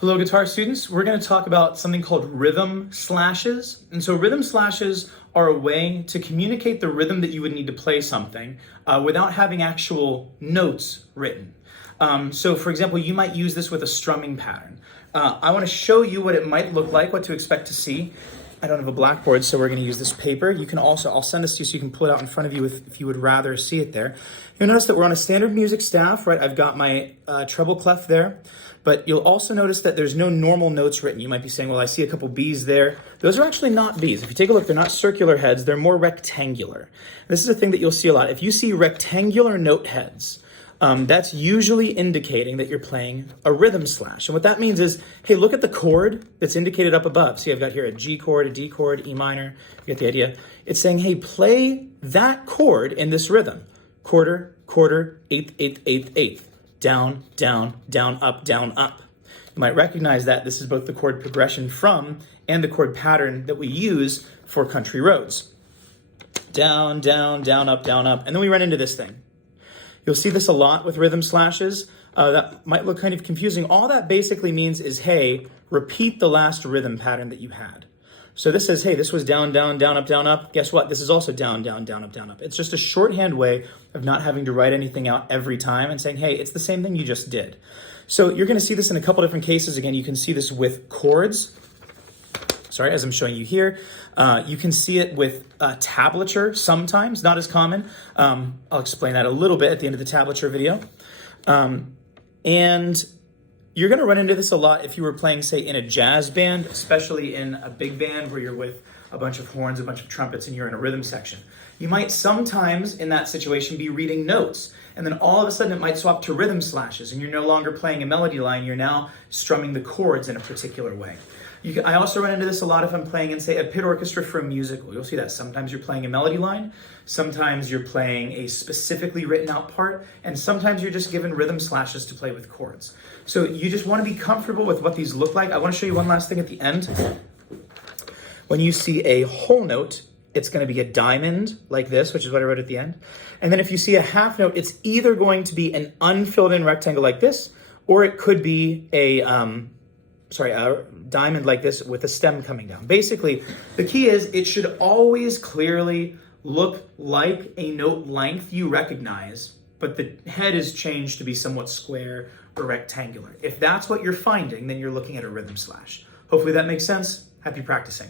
Hello, guitar students. We're going to talk about something called rhythm slashes. And so rhythm slashes are a way to communicate the rhythm that you would need to play something without having actual notes written. So for example, you might use this with a strumming pattern. I want to show you what it might look like, what to expect to see. I don't have a blackboard, so we're going to use this paper. You can also, I'll send this to you so you can pull it out in front of you if you would rather see it there. You'll notice that we're on a standard music staff, right? I've got my treble clef there, but you'll also notice that there's no normal notes written. You might be saying, well, I see a couple Bs there. Those are actually not Bs. If you take a look, they're not circular heads, they're more rectangular. This is a thing that you'll see a lot. If you see rectangular note heads, that's usually indicating that you're playing a rhythm slash. And what that means is, hey, look at the chord that's indicated up above. See, I've got here a G chord, a D chord, E minor. You get the idea. It's saying, hey, play that chord in this rhythm. Quarter, quarter, eighth, eighth, eighth, eighth. Down, down, down, up, down, up. You might recognize that this is both the chord progression from and the chord pattern that we use for country roads. Down, down, down, up, down, up. And then we run into this thing. You'll see this a lot with rhythm slashes. That might look kind of confusing. All that basically means is, hey, repeat the last rhythm pattern that you had. So this says, hey, this was down, down, down, up, down, up. Guess what? This is also down, down, down, up, down, up. It's just a shorthand way of not having to write anything out every time and saying, hey, it's the same thing you just did. So you're going to see this in a couple different cases. Again, you can see this with chords. Sorry, as I'm showing you here. You can see it with tablature sometimes, not as common. I'll explain that a little bit at the end of the tablature video. And you're going to run into this a lot if you were playing, say, in a jazz band, especially in a big band where you're with a bunch of horns, a bunch of trumpets, and you're in a rhythm section. You might sometimes, in that situation, be reading notes, and then all of a sudden it might swap to rhythm slashes, and you're no longer playing a melody line, you're now strumming the chords in a particular way. I also run into this a lot if I'm playing in, say, a pit orchestra for a musical. You'll see that sometimes you're playing a melody line, sometimes you're playing a specifically written out part, and sometimes you're just given rhythm slashes to play with chords. So you just want to be comfortable with what these look like. I want to show you one last thing at the end. When you see a whole note, it's going to be a diamond like this, which is what I wrote at the end. And then if you see a half note, it's either going to be an unfilled in rectangle like this, or it could be a diamond like this with a stem coming down. Basically, the key is it should always clearly look like a note length you recognize, but the head is changed to be somewhat square or rectangular. If that's what you're finding, then you're looking at a rhythm slash. Hopefully that makes sense. Happy practicing.